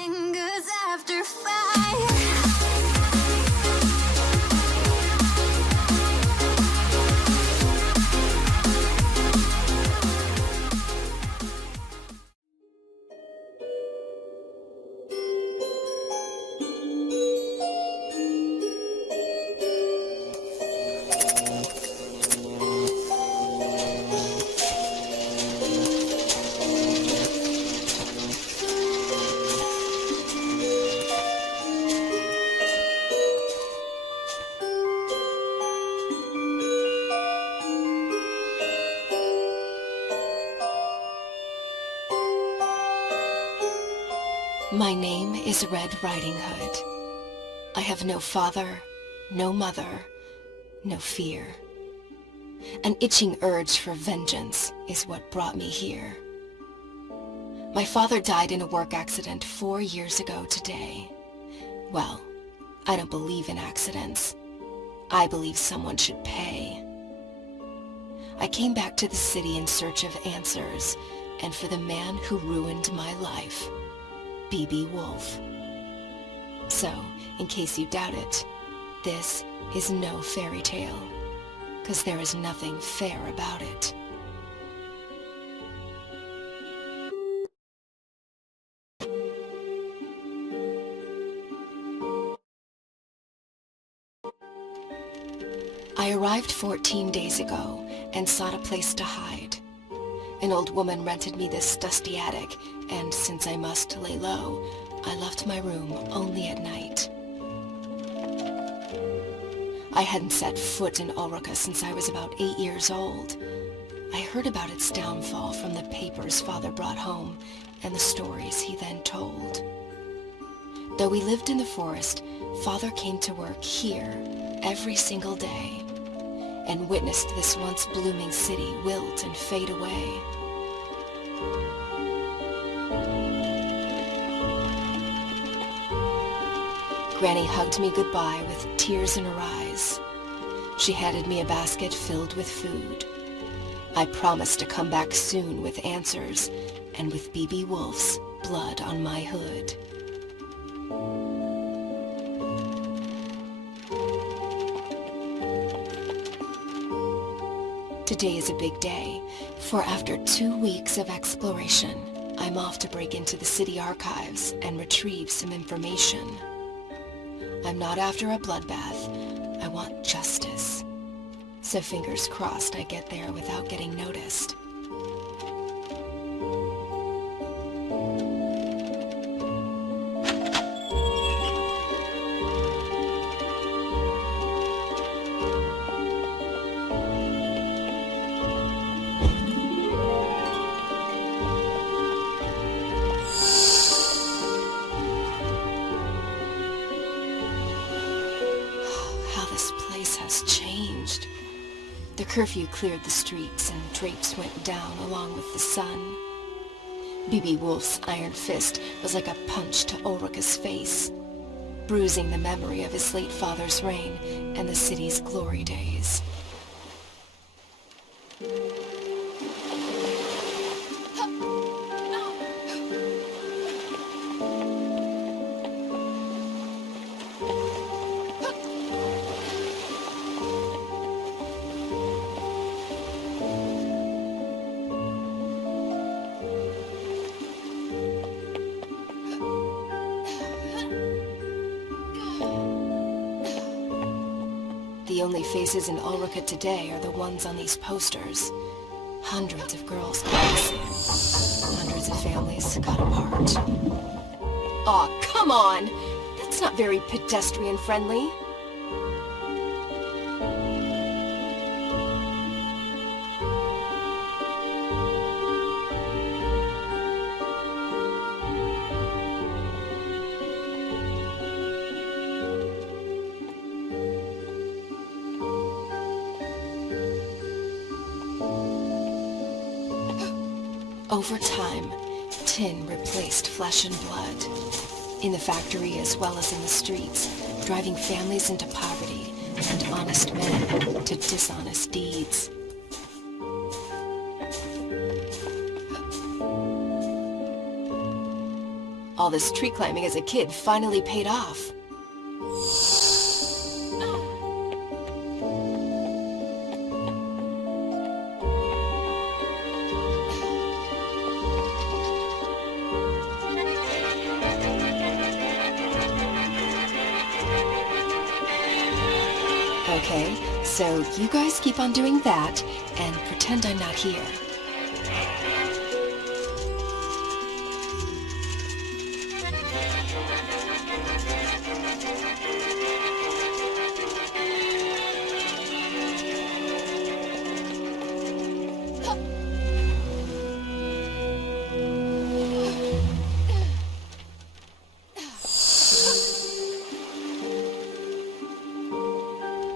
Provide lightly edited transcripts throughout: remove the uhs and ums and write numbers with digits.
lingers after fire. My name is Red Riding Hood. I have no father, no mother, no fear. An itching urge for vengeance is what brought me here. My father died in a work accident 4 years ago today. Well, I don't believe in accidents. I believe someone should pay. I came back to the city in search of answers, and for the man who ruined my life, B.B. Woolfe. So, in case you doubt it, this is no fairy tale, 'cause there is nothing fair about it. I arrived 14 days ago and sought a place to hide. An old woman rented me this dusty attic, and since I must lay low, I left my room only at night. I hadn't set foot in Ulrica since I was about 8 years old. I heard about its downfall from the papers Father brought home and the stories he then told. Though we lived in the forest, Father came to work here every single day and witnessed this once blooming city wilt and fade away. Granny hugged me goodbye with tears in her eyes. She handed me a basket filled with food. I promised to come back soon with answers and with B.B. Woolfe's blood on my hood. Today is a big day, for after 2 weeks of exploration, I'm off to break into the city archives and retrieve some information. I'm not after a bloodbath. I want justice. So fingers crossed I get there without getting noticed. The curfew cleared the streets and drapes went down along with the sun. B.B. Woolfe's iron fist was like a punch to Ulrica's face, bruising the memory of his late father's reign and the city's glory days. The only faces in Ulrica today are the ones on these posters. Hundreds of girls got missing. Hundreds of families got apart. Aw, come on! That's not very pedestrian-friendly. Over time, tin replaced flesh and blood. In the factory as well as in the streets, driving families into poverty and honest men to dishonest deeds. All this tree climbing as a kid finally paid off. Okay, so you guys keep on doing that, and pretend I'm not here.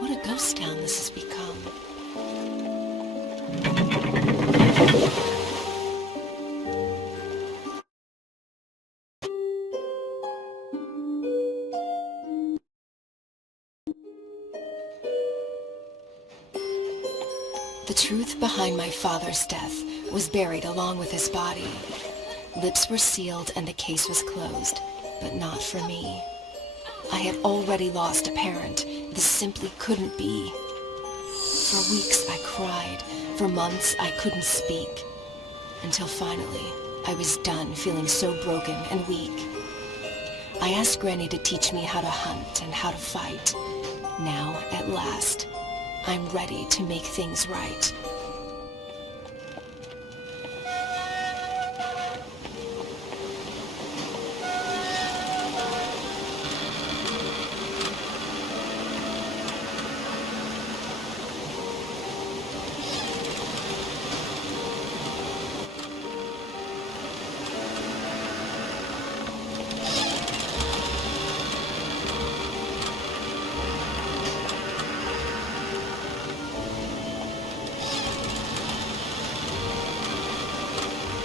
What a ghost town this has become. The truth behind my father's death was buried along with his body. Lips were sealed and the case was closed, but not for me. I had already lost a parent. This simply couldn't be. For weeks I cried. For months I couldn't speak. Until finally, I was done feeling so broken and weak. I asked Granny to teach me how to hunt and how to fight. Now, at last, I'm ready to make things right.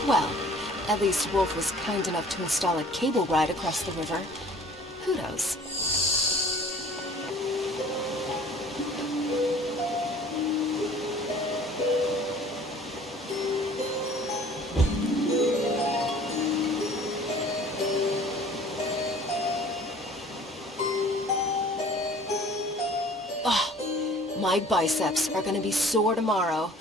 Well, at least Woolfe was kind enough to install a cable ride across the river. Kudos. Oh, my biceps are gonna be sore tomorrow.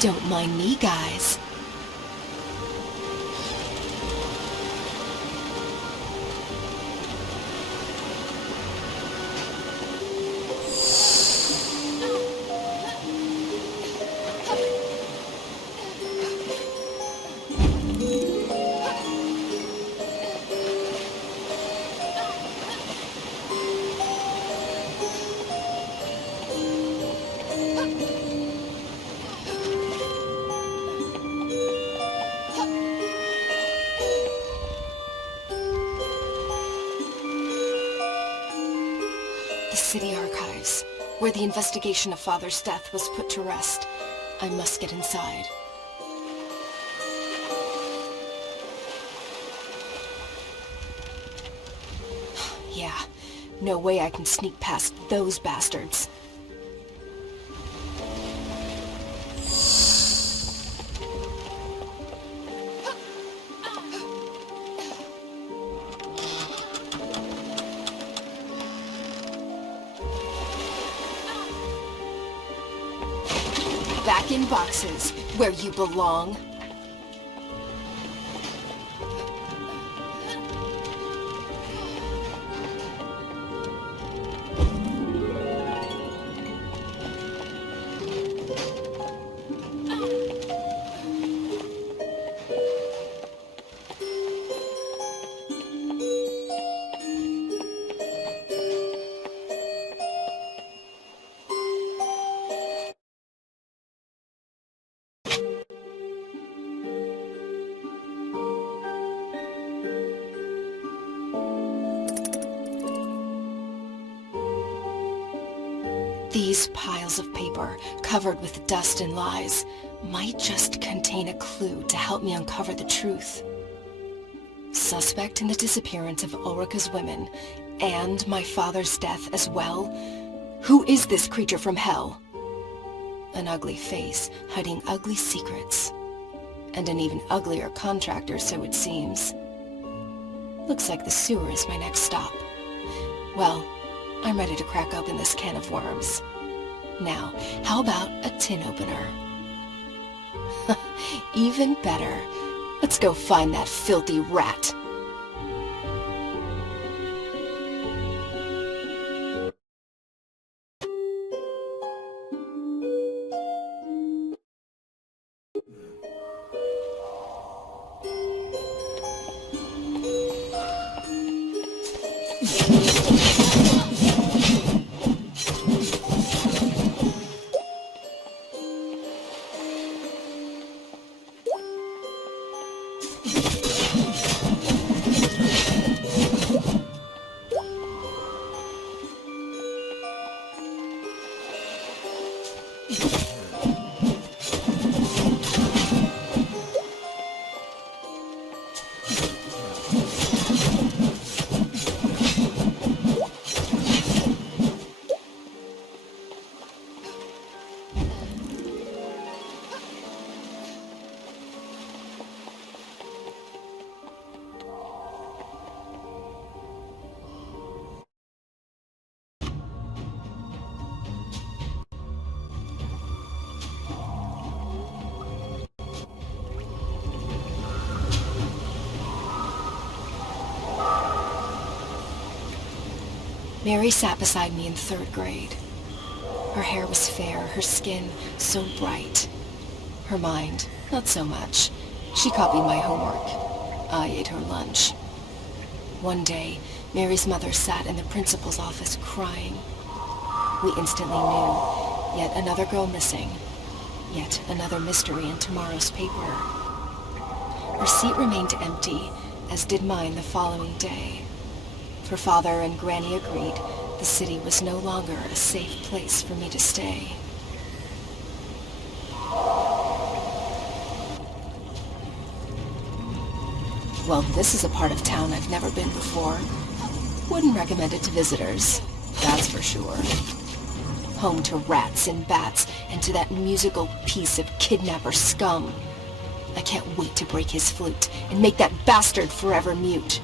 Don't mind me, guys. The city archives, where the investigation of Father's death was put to rest. I must get inside. Yeah, no way I can sneak past those bastards. Back in boxes, where you belong. These piles of paper, covered with dust and lies, might just contain a clue to help me uncover the truth. Suspect in the disappearance of Ulrika's women, and my father's death as well? Who is this creature from hell? An ugly face, hiding ugly secrets. And an even uglier contractor, so it seems. Looks like the sewer is my next stop. Well, I'm ready to crack open this can of worms. Now, how about a tin opener? Even better. Let's go find that filthy rat. Mary sat beside me in 3rd grade. Her hair was fair, her skin so bright. Her mind, not so much. She copied my homework. I ate her lunch. One day, Mary's mother sat in the principal's office crying. We instantly knew, yet another girl missing. Yet another mystery in tomorrow's paper. Her seat remained empty, as did mine the following day. Her father and Granny agreed the city was no longer a safe place for me to stay. Well, this is a part of town I've never been before. Wouldn't recommend it to visitors, that's for sure. Home to rats and bats, and to that musical piece of kidnapper scum. I can't wait to break his flute and make that bastard forever mute.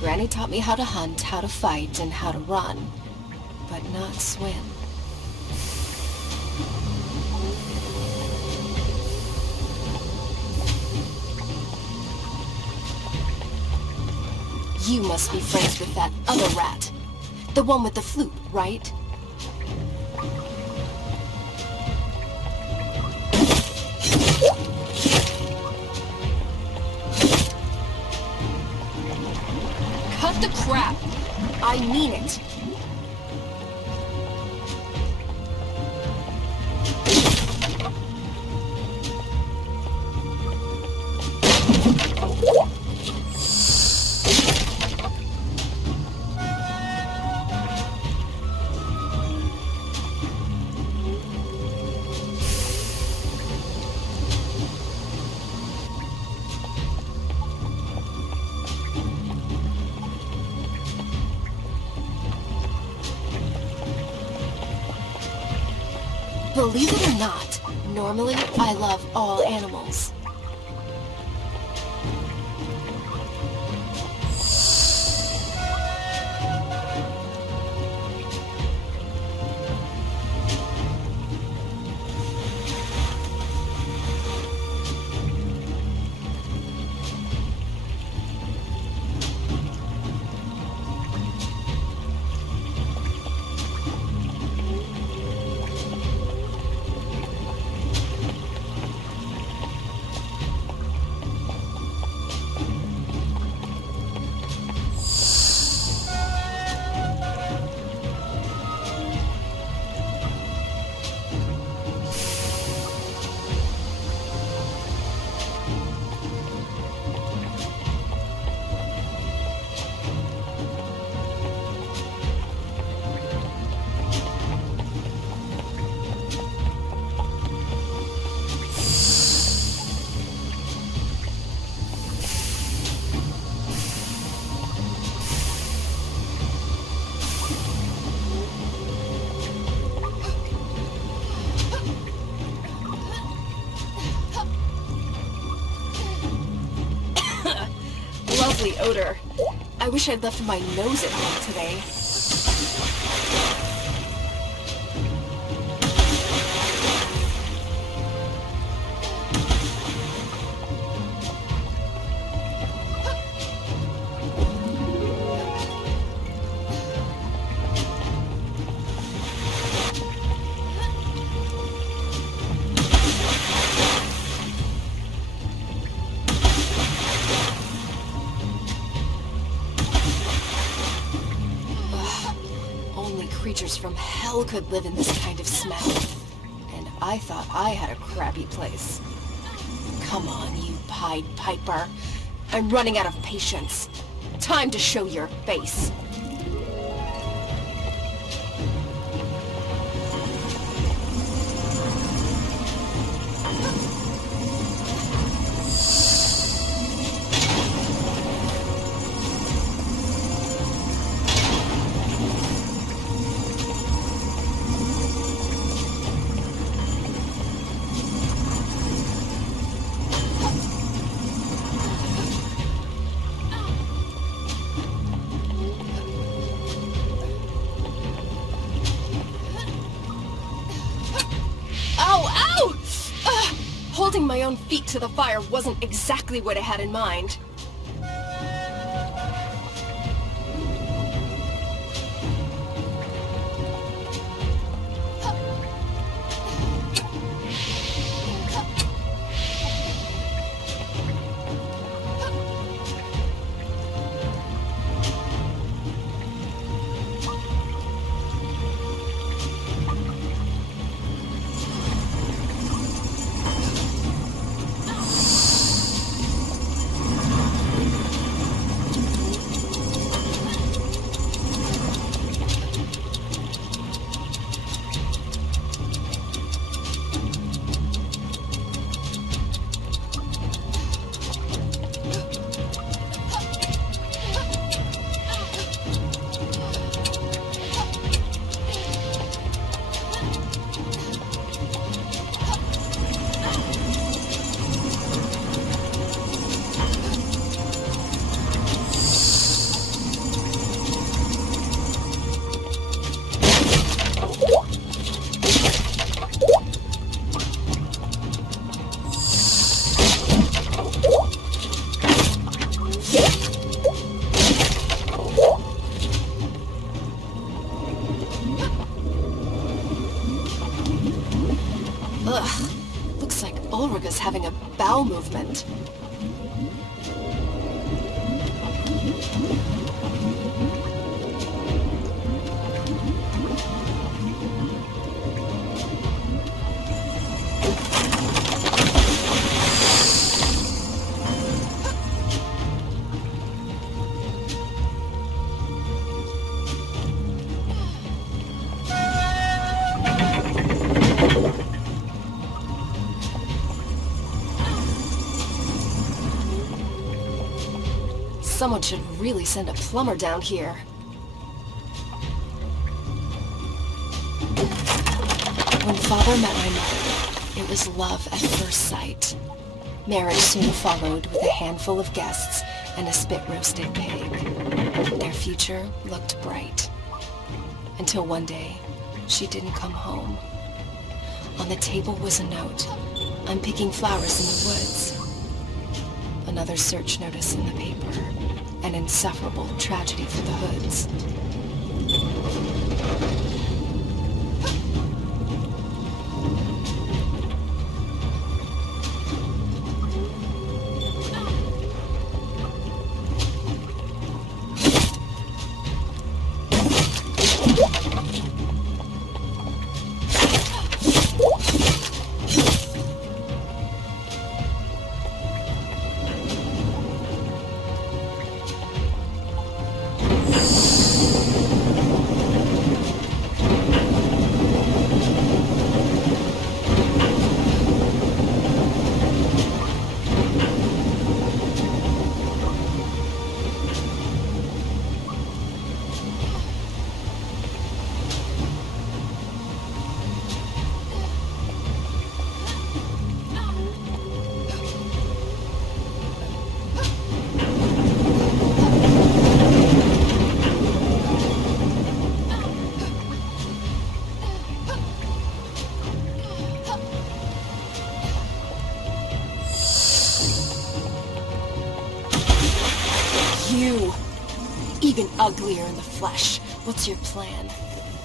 Granny taught me how to hunt, how to fight, and how to run, but not swim. You must be friends with that other rat. The one with the flute, right? Cut the crap! I mean it! Believe it or not, normally I love all animals. grisly odor. I wish I'd left my nose at home today. Creatures from hell could live in this kind of smell. And I thought I had a crappy place. Come on, you Pied Piper. I'm running out of patience. Time to show your face. Holding my own feet to the fire wasn't exactly what I had in mind. Ugh, looks like Ulrica's having a bowel movement. Someone should really send a plumber down here. When Father met my mother, it was love at first sight. Marriage soon followed with a handful of guests and a spit-roasted pig. Their future looked bright. Until one day, she didn't come home. On the table was a note. I'm picking flowers in the woods. Another search notice in the paper. An insufferable tragedy for the Hoods. you. Even uglier in the flesh. What's your plan?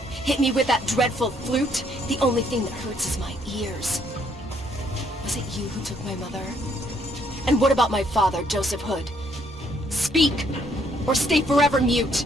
Hit me with that dreadful flute? The only thing that hurts is my ears. Was it you who took my mother? And what about my father, Joseph Hood? Speak, or stay forever mute.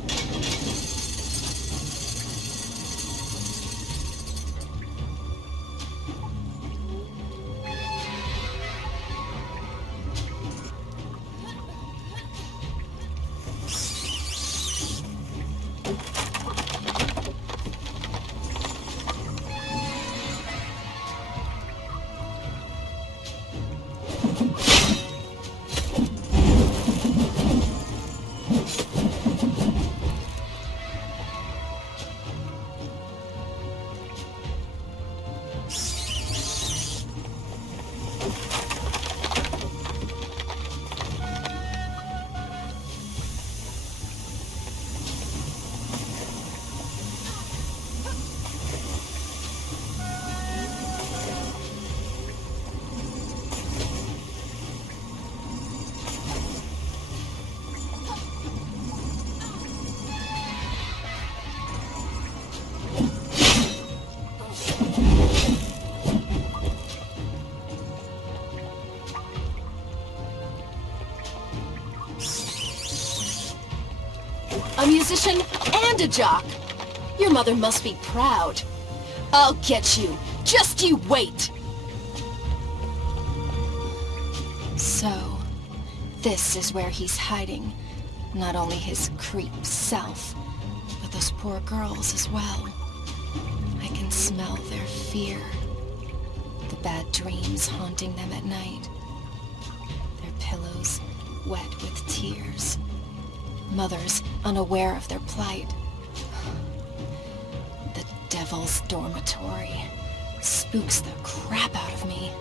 A musician and a jock. Your mother must be proud. I'll get you. Just you wait. So, this is where he's hiding. Not only his creep self, but those poor girls as well. I can smell their fear. The bad dreams haunting them at night. Their pillows wet with tears. Mothers unaware of their plight. The devil's dormitory spooks the crap out of me.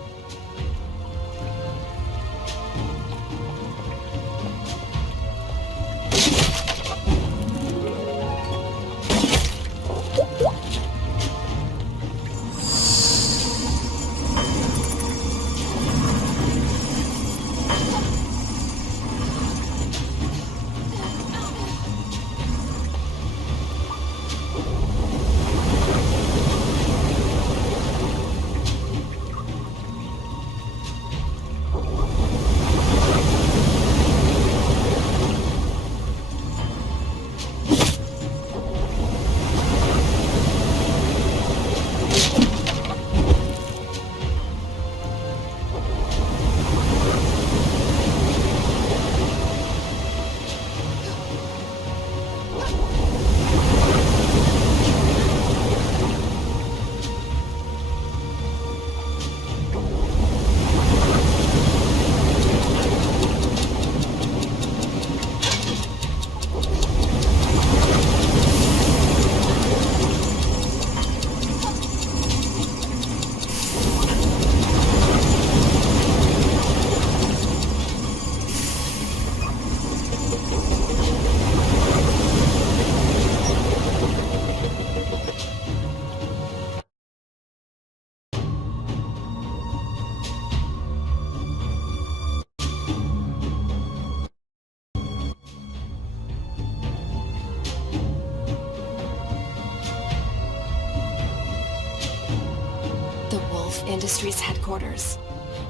Industries headquarters,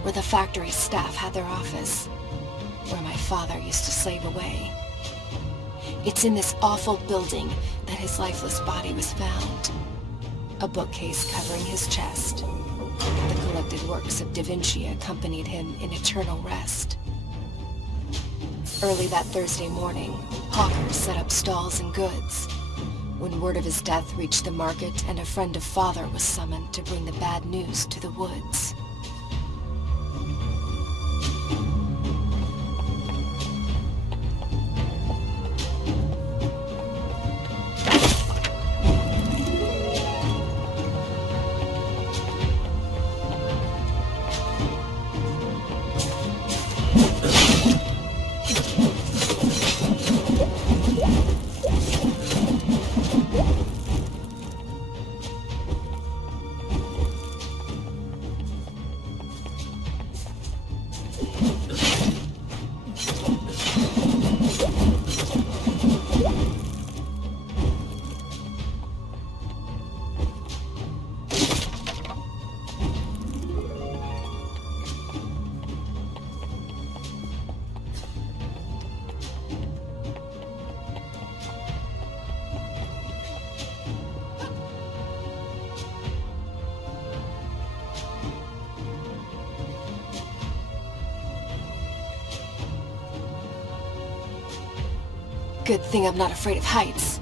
where the factory staff had their office, where my father used to slave away. It's in this awful building that his lifeless body was found. A bookcase covering his chest. The collected works of Da Vinci accompanied him in eternal rest. Early that Thursday morning, hawkers set up stalls and goods. When word of his death reached the market and a friend of father was summoned to bring the bad news to the woods. Good thing I'm not afraid of heights.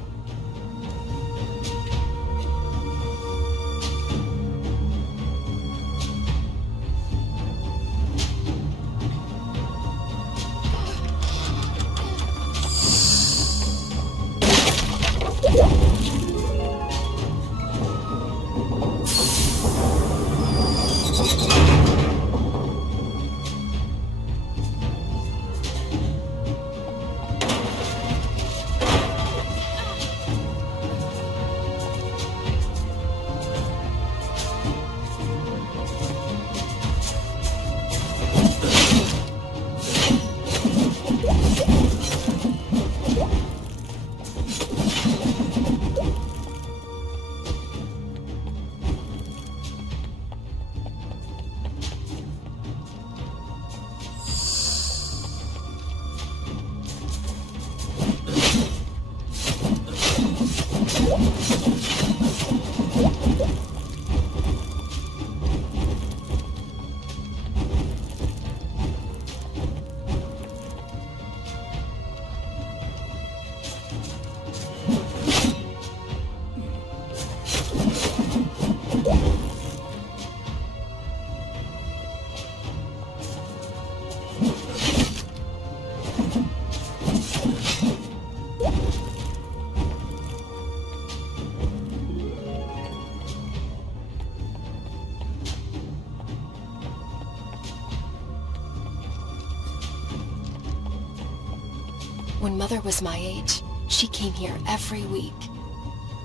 When Mother was my age, she came here every week.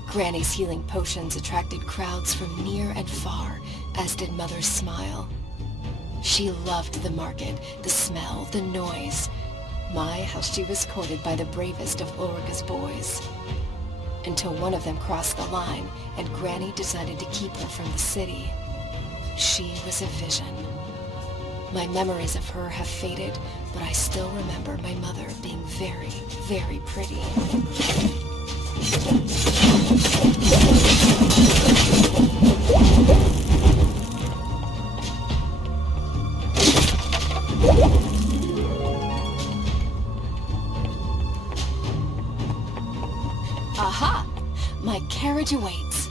Granny's healing potions attracted crowds from near and far, as did Mother's smile. She loved the market, the smell, the noise. My, how she was courted by the bravest of Ulrika's boys. Until one of them crossed the line, and Granny decided to keep her from the city. She was a vision. My memories of her have faded, but I still remember my mother being very, very pretty. Aha! My carriage awaits.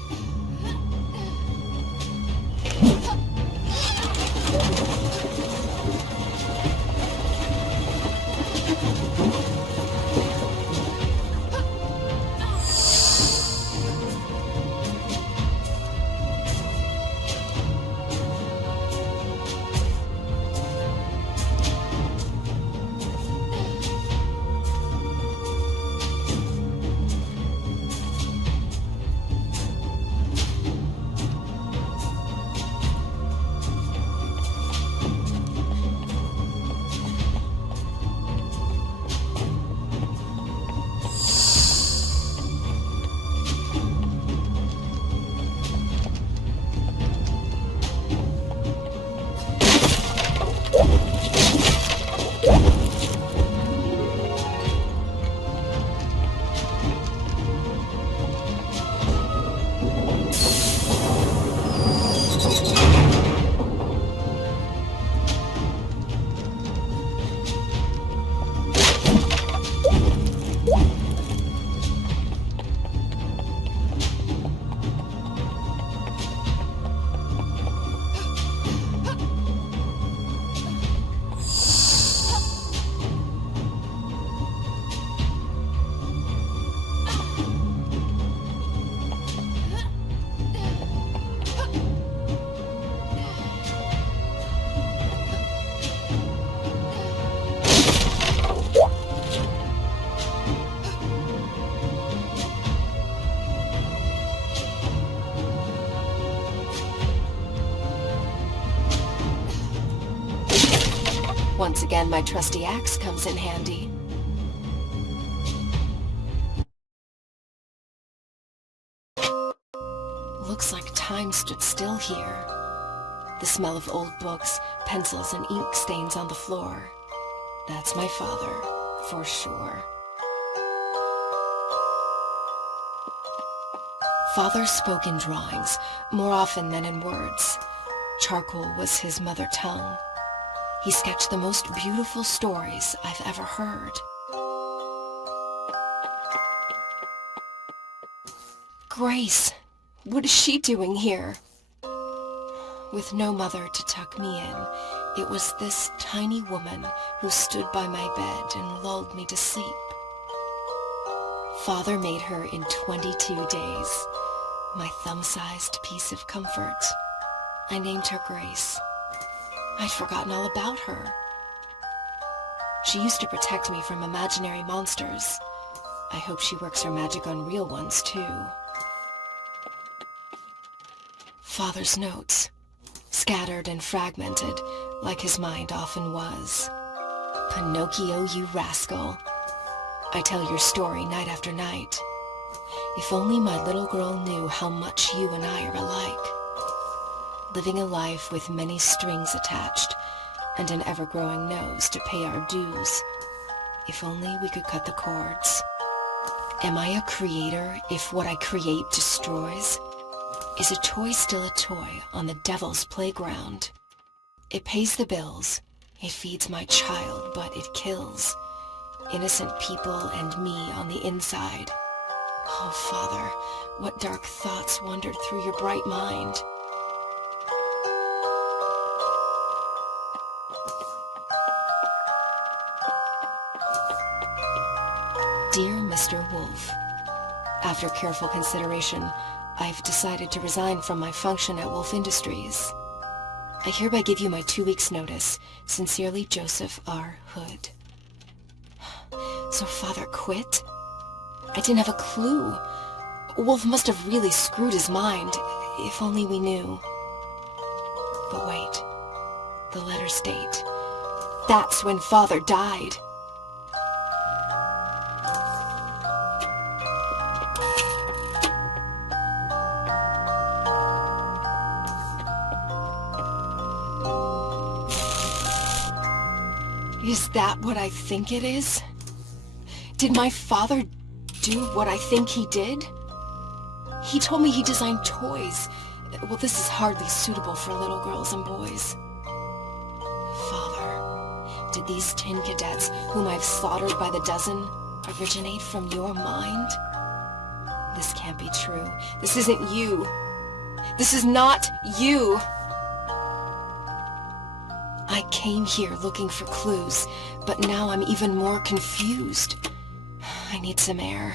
Once again, my trusty axe comes in handy. Looks like time stood still here. The smell of old books, pencils, and ink stains on the floor. That's my father, for sure. Father spoke in drawings, more often than in words. Charcoal was his mother tongue. He sketched the most beautiful stories I've ever heard. Grace, what is she doing here? With no mother to tuck me in, it was this tiny woman who stood by my bed and lulled me to sleep. Father made her in 22 days, my thumb-sized piece of comfort. I named her Grace. I'd forgotten all about her. She used to protect me from imaginary monsters. I hope she works her magic on real ones, too. Father's notes, scattered and fragmented, like his mind often was. Pinocchio, you rascal. I tell your story night after night. If only my little girl knew how much you and I are alike. Living a life with many strings attached, and an ever-growing nose to pay our dues. If only we could cut the cords. Am I a creator if what I create destroys? Is a toy still a toy on the devil's playground? It pays the bills, it feeds my child, but it kills innocent people and me on the inside. Oh, Father, what dark thoughts wandered through your bright mind? Dear Mr. Woolfe, after careful consideration, I've decided to resign from my function at Woolfe Industries. I hereby give you my 2 weeks' notice. Sincerely, Joseph R. Hood. So Father quit? I didn't have a clue. Woolfe must have really screwed his mind, if only we knew. But wait, the letters date. That's when Father died. Is that what I think it is? Did my father do what I think he did? He told me he designed toys. Well, this is hardly suitable for little girls and boys. Father, did these tin cadets, whom I've slaughtered by the dozen, originate from your mind? This can't be true. This isn't you. This is not you. I came here looking for clues, but now I'm even more confused. I need some air.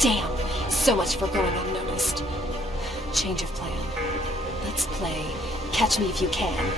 Damn! So much for going unnoticed. Change of plan. Let's play Catch Me If You Can.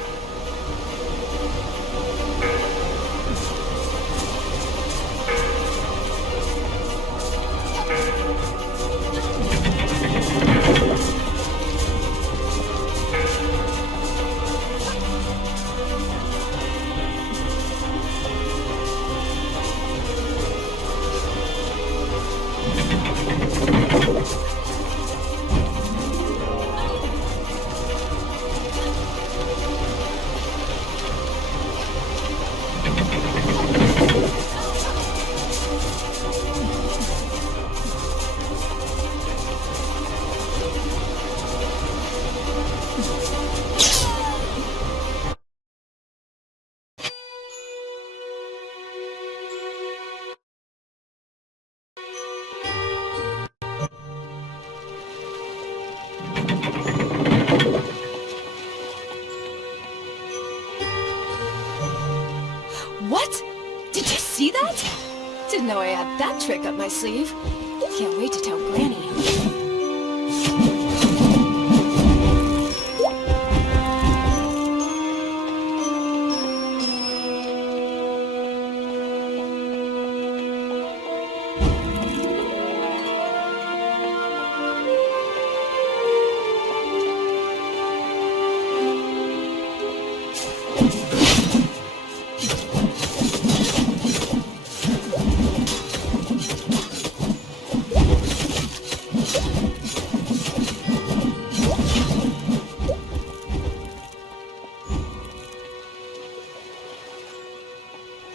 What? Did you see that? Didn't know I had that trick up my sleeve. Can't wait to tell Granny.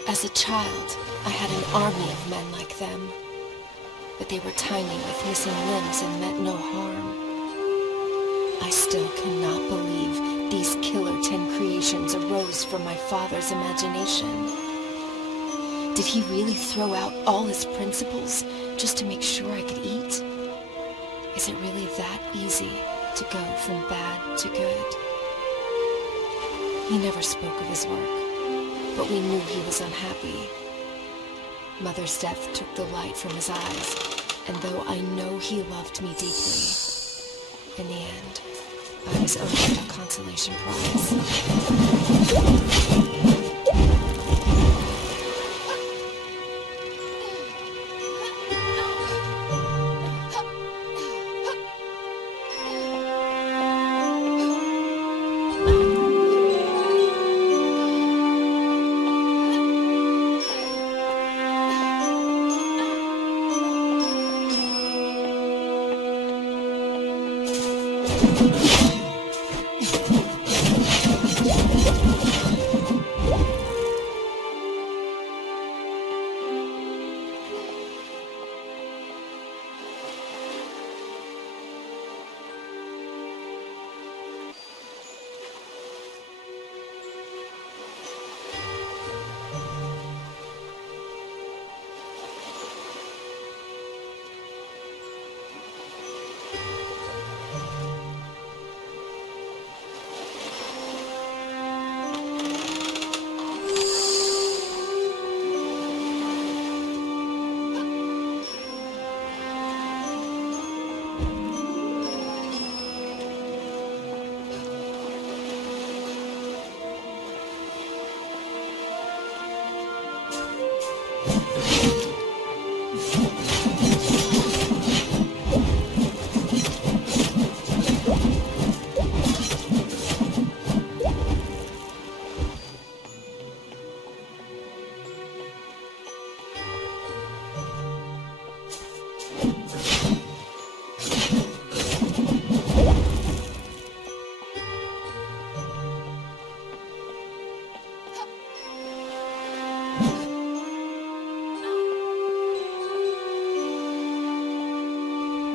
As a child, I had an army of men like them. that they were tiny with missing limbs and meant no harm. I still cannot believe these killer 10 creations arose from my father's imagination. Did he really throw out all his principles just to make sure I could eat? Is it really that easy to go from bad to good? He never spoke of his work, but we knew he was unhappy. Mother's death took the light from his eyes, and though I know he loved me deeply, in the end, I was owed a consolation prize.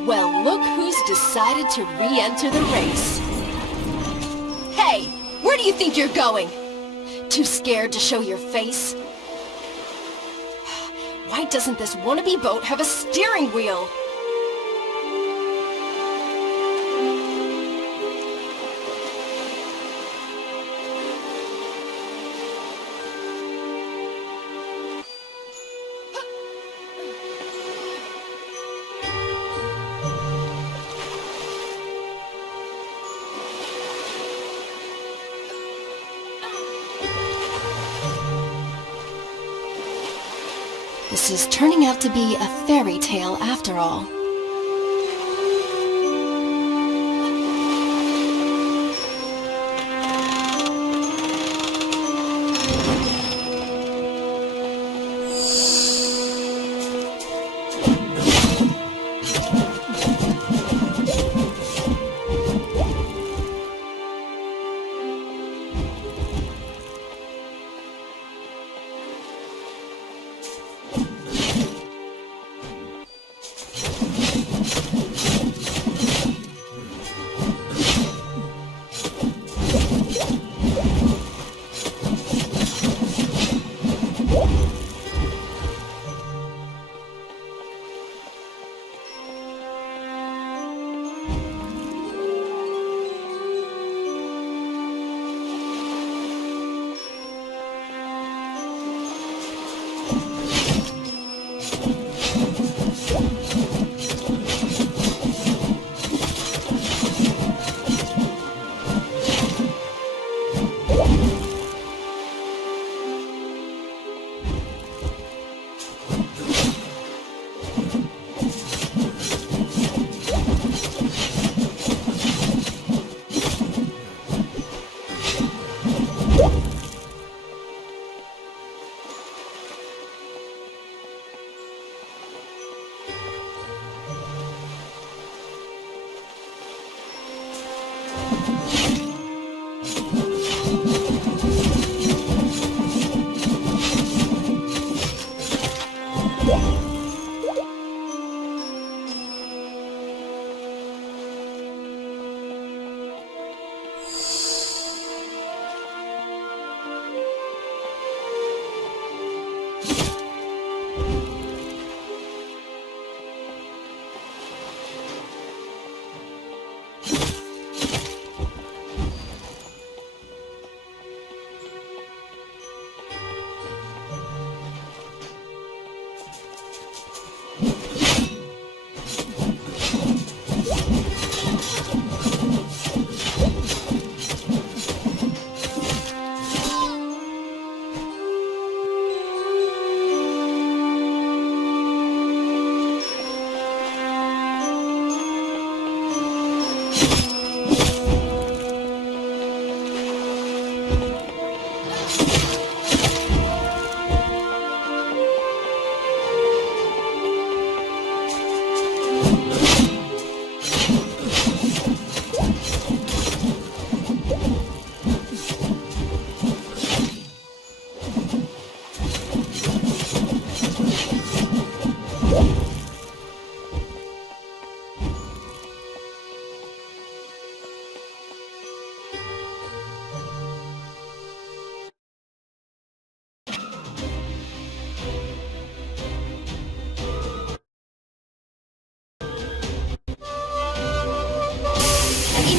Well, look who's decided to re-enter the race. Hey, where do you think you're going? Too scared to show your face? Why doesn't this wannabe boat have a steering wheel? This is turning out to be a fairy tale after all.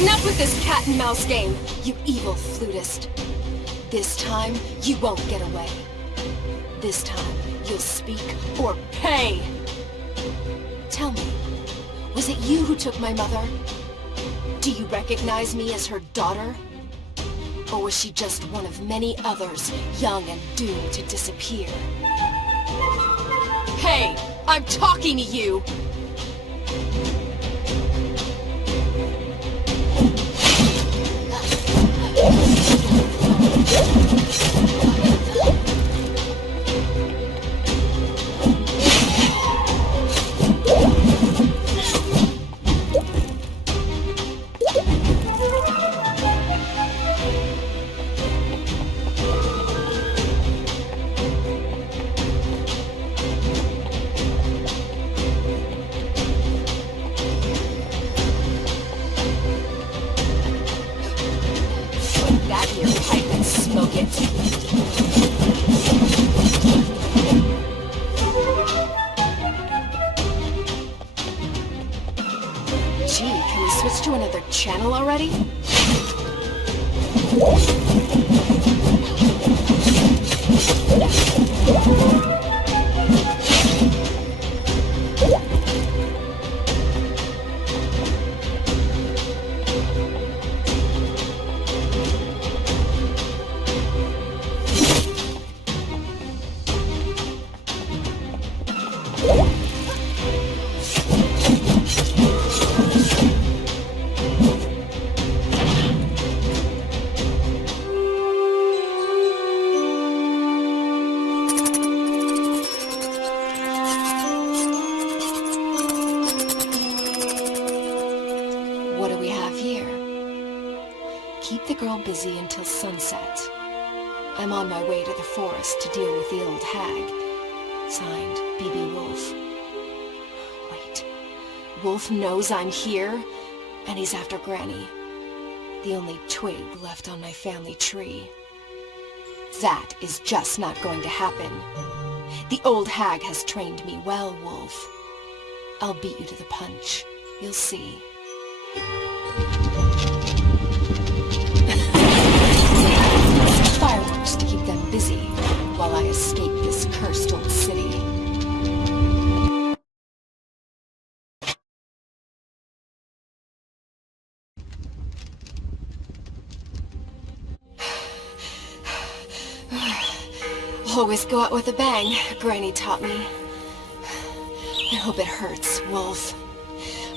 Enough with this cat and mouse game, you evil flutist. This time, you won't get away. This time, you'll speak or pay! Tell me, was it you who took my mother? Do you recognize me as her daughter? Or was she just one of many others, young and doomed to disappear? Hey, I'm talking to you! To another channel already? Keep the girl busy until sunset. I'm on my way to the forest to deal with the old hag. Signed, B.B. Woolfe. Wait. Woolfe knows I'm here, and he's after Granny. The only twig left on my family tree. That is just not going to happen. The old hag has trained me well, Woolfe. I'll beat you to the punch. You'll see. Fireworks to keep them busy while I escape this cursed old city. Always go out with a bang, Granny taught me. I hope it hurts, Woolfe.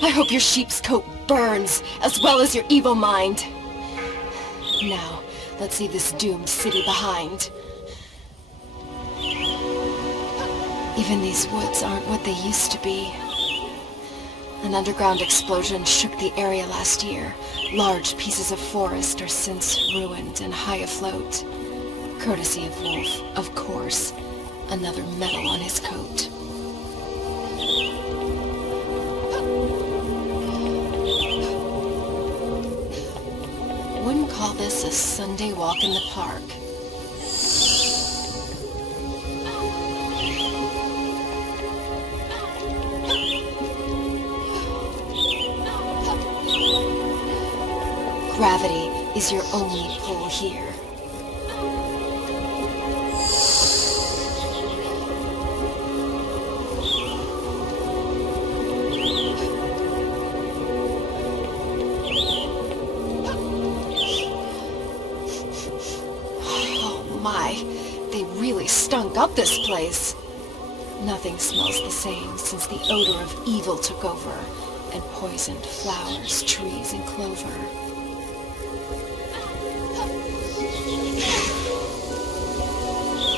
I hope your sheep's coat burns, as well as your evil mind. Now, let's leave this doomed city behind. Even these woods aren't what they used to be. An underground explosion shook the area last year. Large pieces of forest are since ruined and high afloat. Courtesy of Woolfe, of course. Another medal on his coat. Wouldn't call this a Sunday walk in the park. Gravity is your only pull here. Stunk up this place. Nothing smells the same since the odor of evil took over and poisoned flowers, trees, and clover.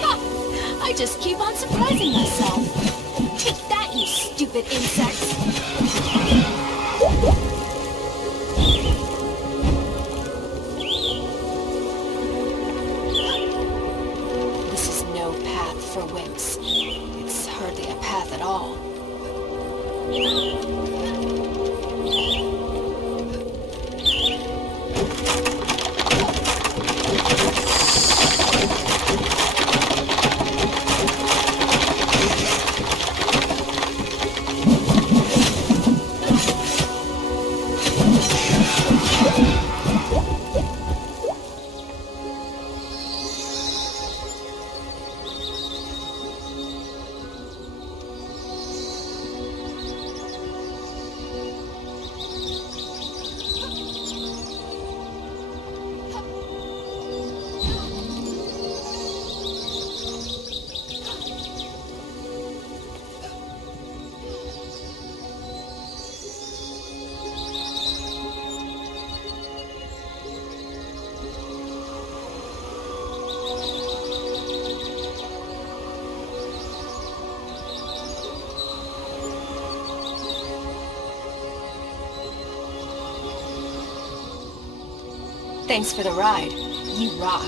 Ha! I just keep on surprising myself. Take that, you stupid insects! For wimps. It's hardly a path at all. Thanks for the ride. You rock.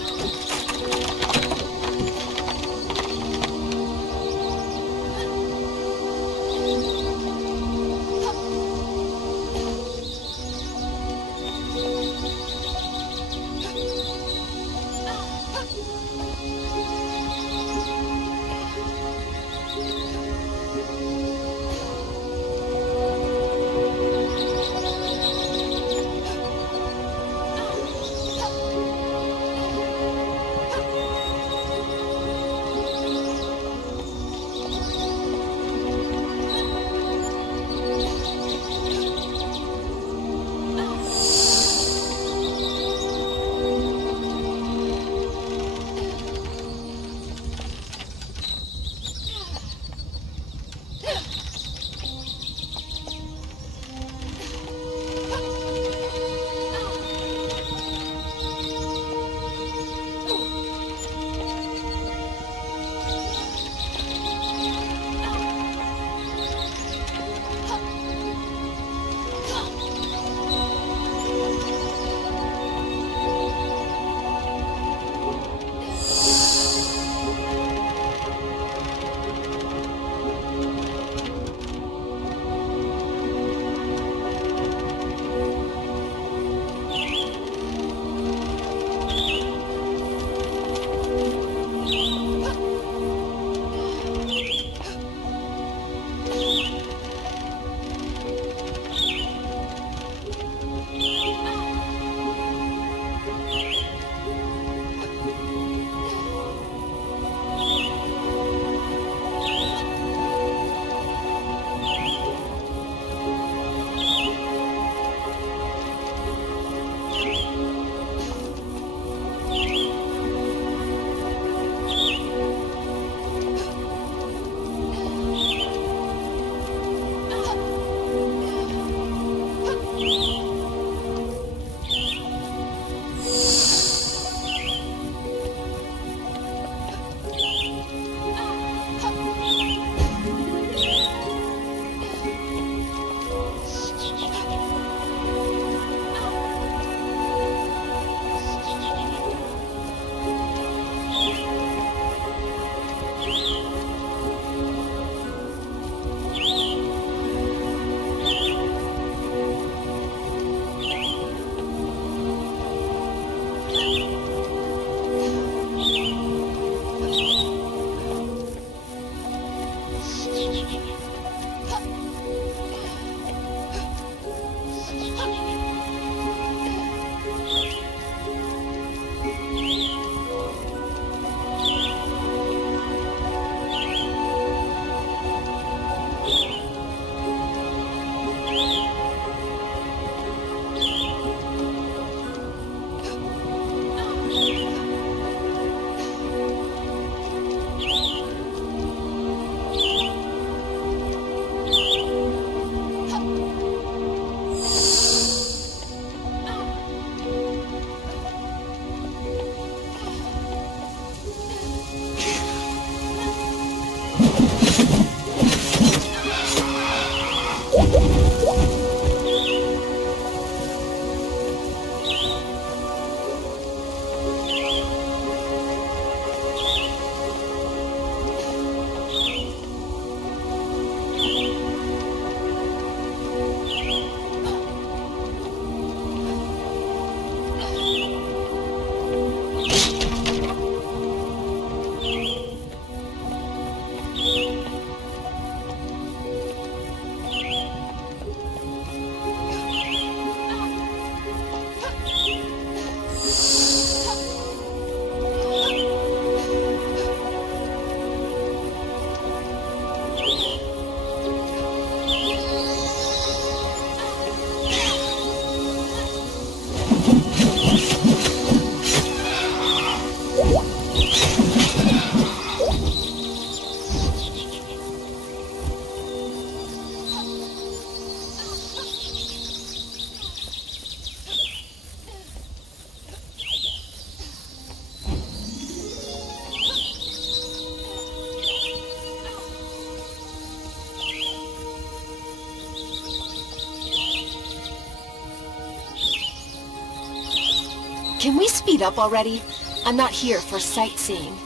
Can we speed up already? I'm not here for sightseeing.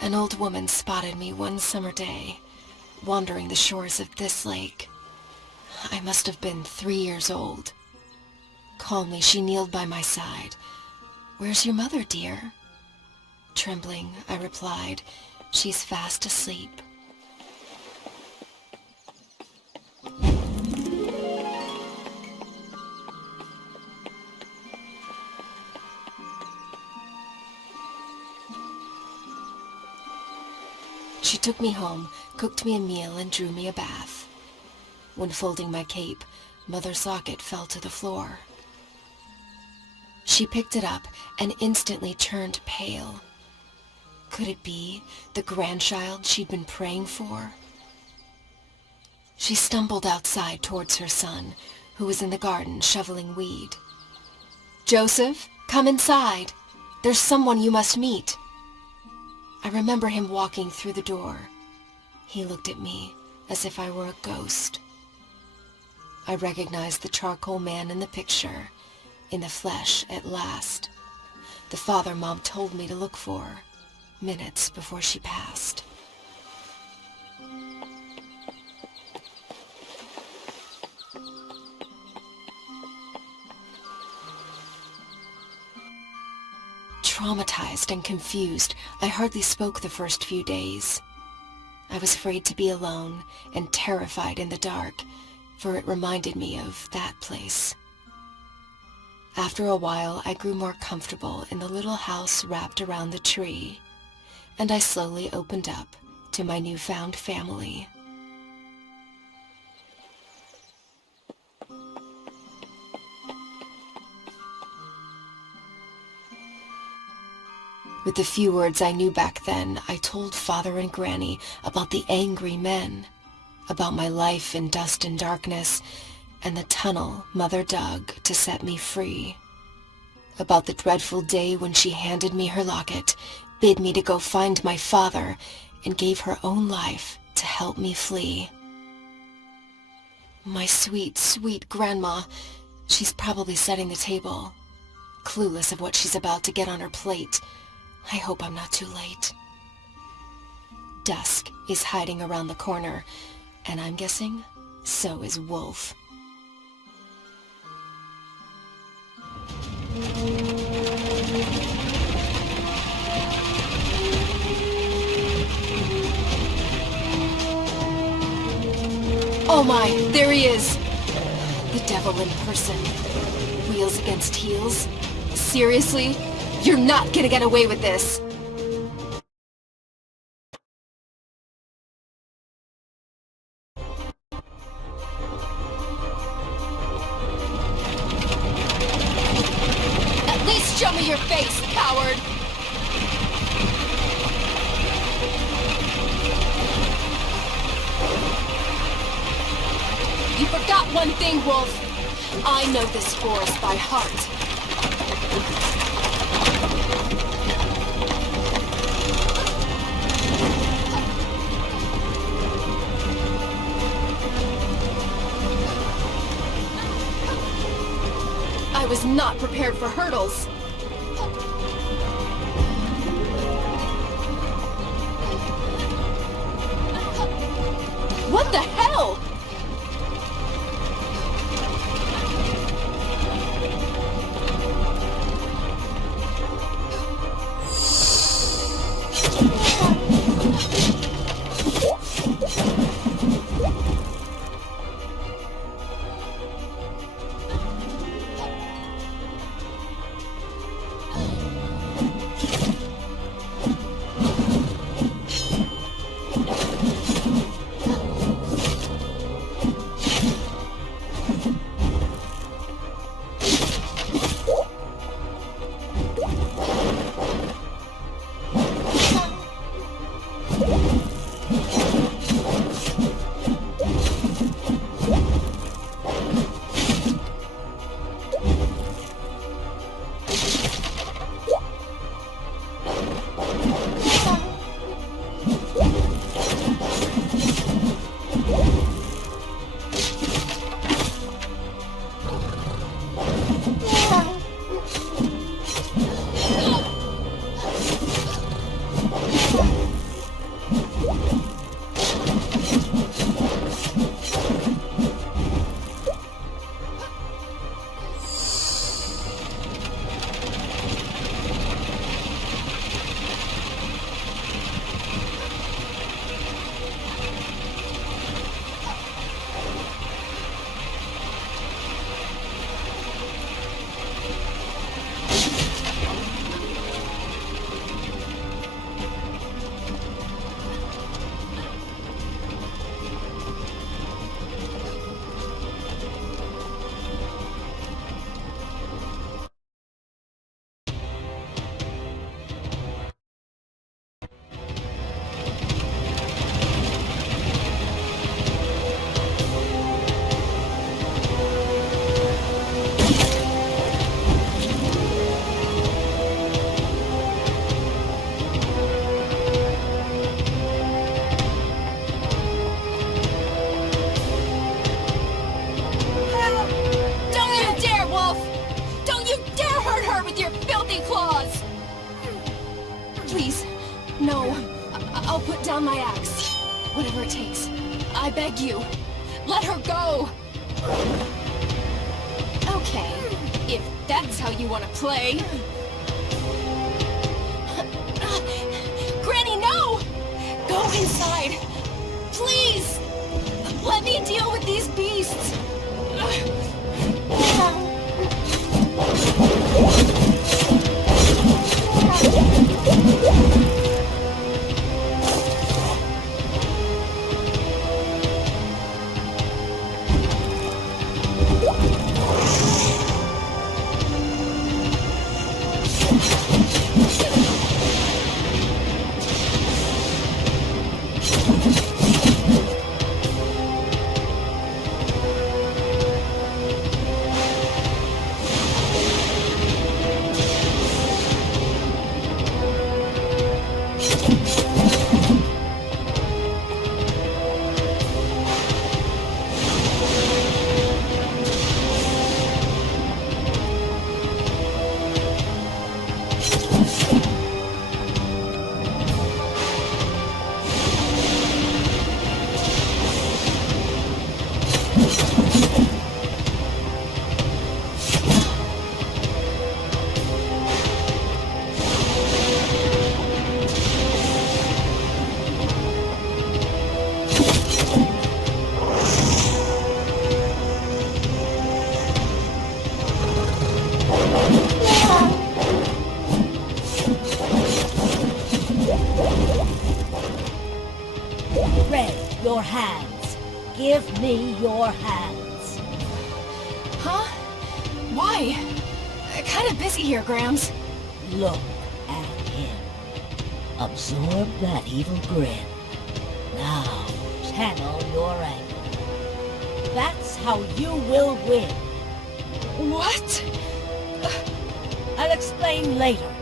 An old woman spotted me one summer day, wandering the shores of this lake. I must have been 3 years old. Calmly, she kneeled by my side. "Where's your mother, dear?" Trembling, I replied, "She's fast asleep." She took me home, cooked me a meal, and drew me a bath. When folding my cape, Mother's locket fell to the floor. She picked it up and instantly turned pale. Could it be the grandchild she'd been praying for? She stumbled outside towards her son, who was in the garden shoveling weed. "Joseph, come inside. There's someone you must meet." I remember him walking through the door. He looked at me as if I were a ghost. I recognized the charcoal man in the picture, in the flesh at last. The father Mom told me to look for, minutes before she passed. Traumatized and confused, I hardly spoke the first few days. I was afraid to be alone and terrified in the dark, for it reminded me of that place. After a while, I grew more comfortable in the little house wrapped around the tree, and I slowly opened up to my newfound family. With the few words I knew back then, I told Father and Granny about the angry men, about my life in dust and darkness, and the tunnel Mother dug to set me free, about the dreadful day when she handed me her locket, bid me to go find my father, and gave her own life to help me flee. My sweet, sweet grandma, she's probably setting the table, clueless of what she's about to get on her plate. I hope I'm not too late. Dusk is hiding around the corner, and I'm guessing so is Woolfe. Oh my, there he is! The devil in person. Wheels against heels? Seriously? You're not gonna get away with this! At least show me your face, coward! You forgot one thing, Woolfe. I know this forest by heart. was not prepared for hurdles. What the hell? Please, no. I'll put down my axe. Whatever it takes. I beg you. Let her go! Okay, if that's how you want to play. Granny, no! Go inside! Please! Let me deal with these beasts! Red, your hands. Give me your hands. Huh? Why? Kind of busy here, Grams. Look at him. Absorb that evil grin. Now, channel your anger. That's how you will win. What? I'll explain later.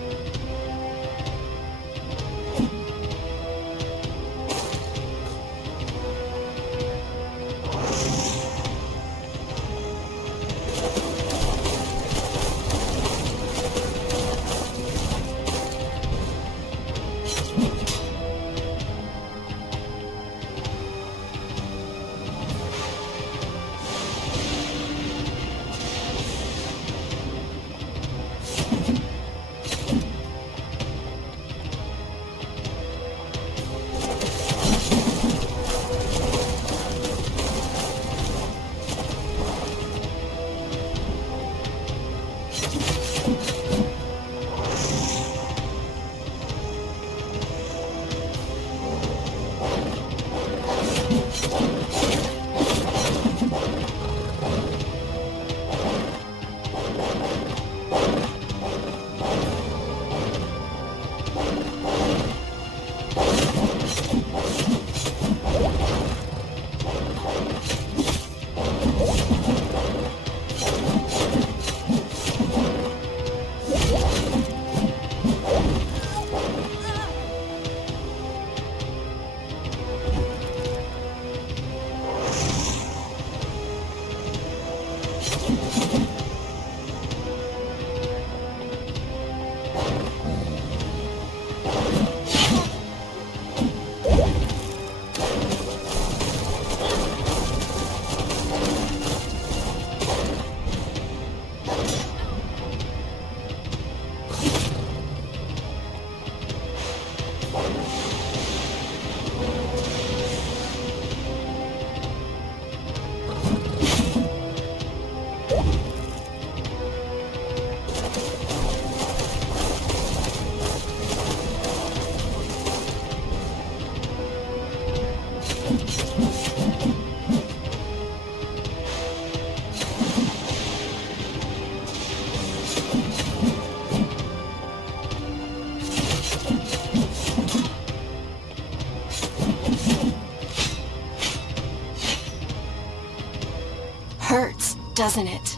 doesn't it?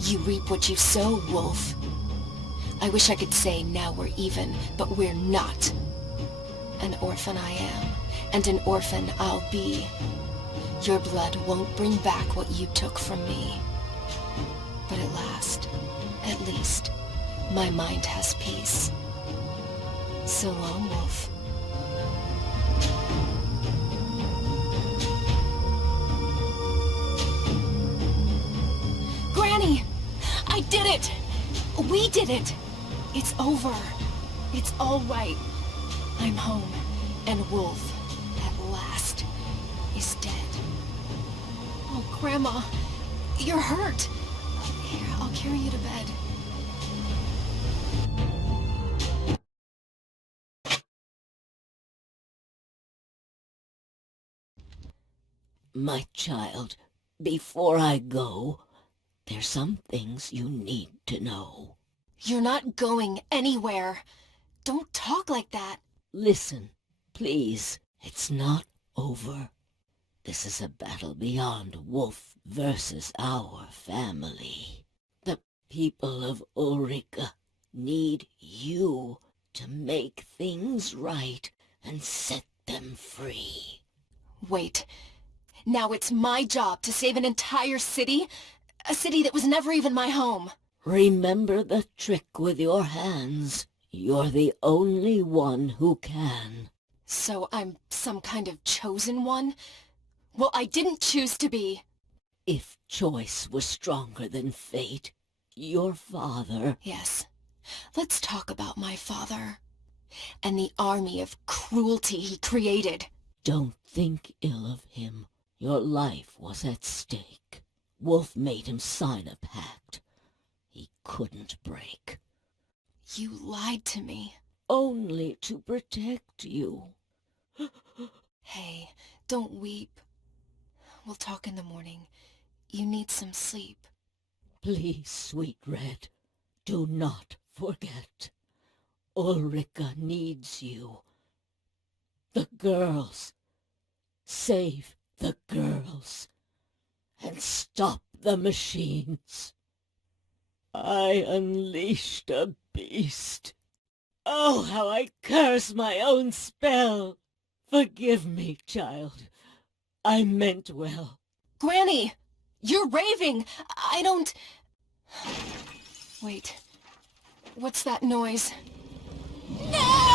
You reap what you sow, Woolfe. I wish I could say now we're even, but we're not. An orphan I am, and an orphan I'll be. Your blood won't bring back what you took from me. But at least, my mind has peace. So long, Woolfe. Granny! I did it! We did it! It's over. It's all right. I'm home, and Woolfe, at last, is dead. Oh, Grandma, you're hurt. Here, I'll carry you to bed. My child, before I go, there's some things you need to know. You're not going anywhere. Don't talk like that. Listen, please. It's not over. This is a battle beyond Woolfe versus our family. The people of Ulrika need you to make things right and set them free. Wait. Now it's my job to save an entire city? A city that was never even my home. Remember the trick with your hands. You're the only one who can. So I'm some kind of chosen one? Well, I didn't choose to be. If choice was stronger than fate, your father... Yes. Let's talk about my father. And the army of cruelty he created. Don't think ill of him. Your life was at stake. Woolfe made him sign a pact he couldn't break. You lied to me. Only to protect you. Hey, don't weep. We'll talk in the morning. You need some sleep. Please, sweet Red, do not forget. Ulrika needs you. The girls. Save the girls. And stop the machines. I unleashed a beast. Oh, how I curse my own spell. Forgive me, child. I meant well. Granny! You're raving! I don't... Wait. What's that noise? No!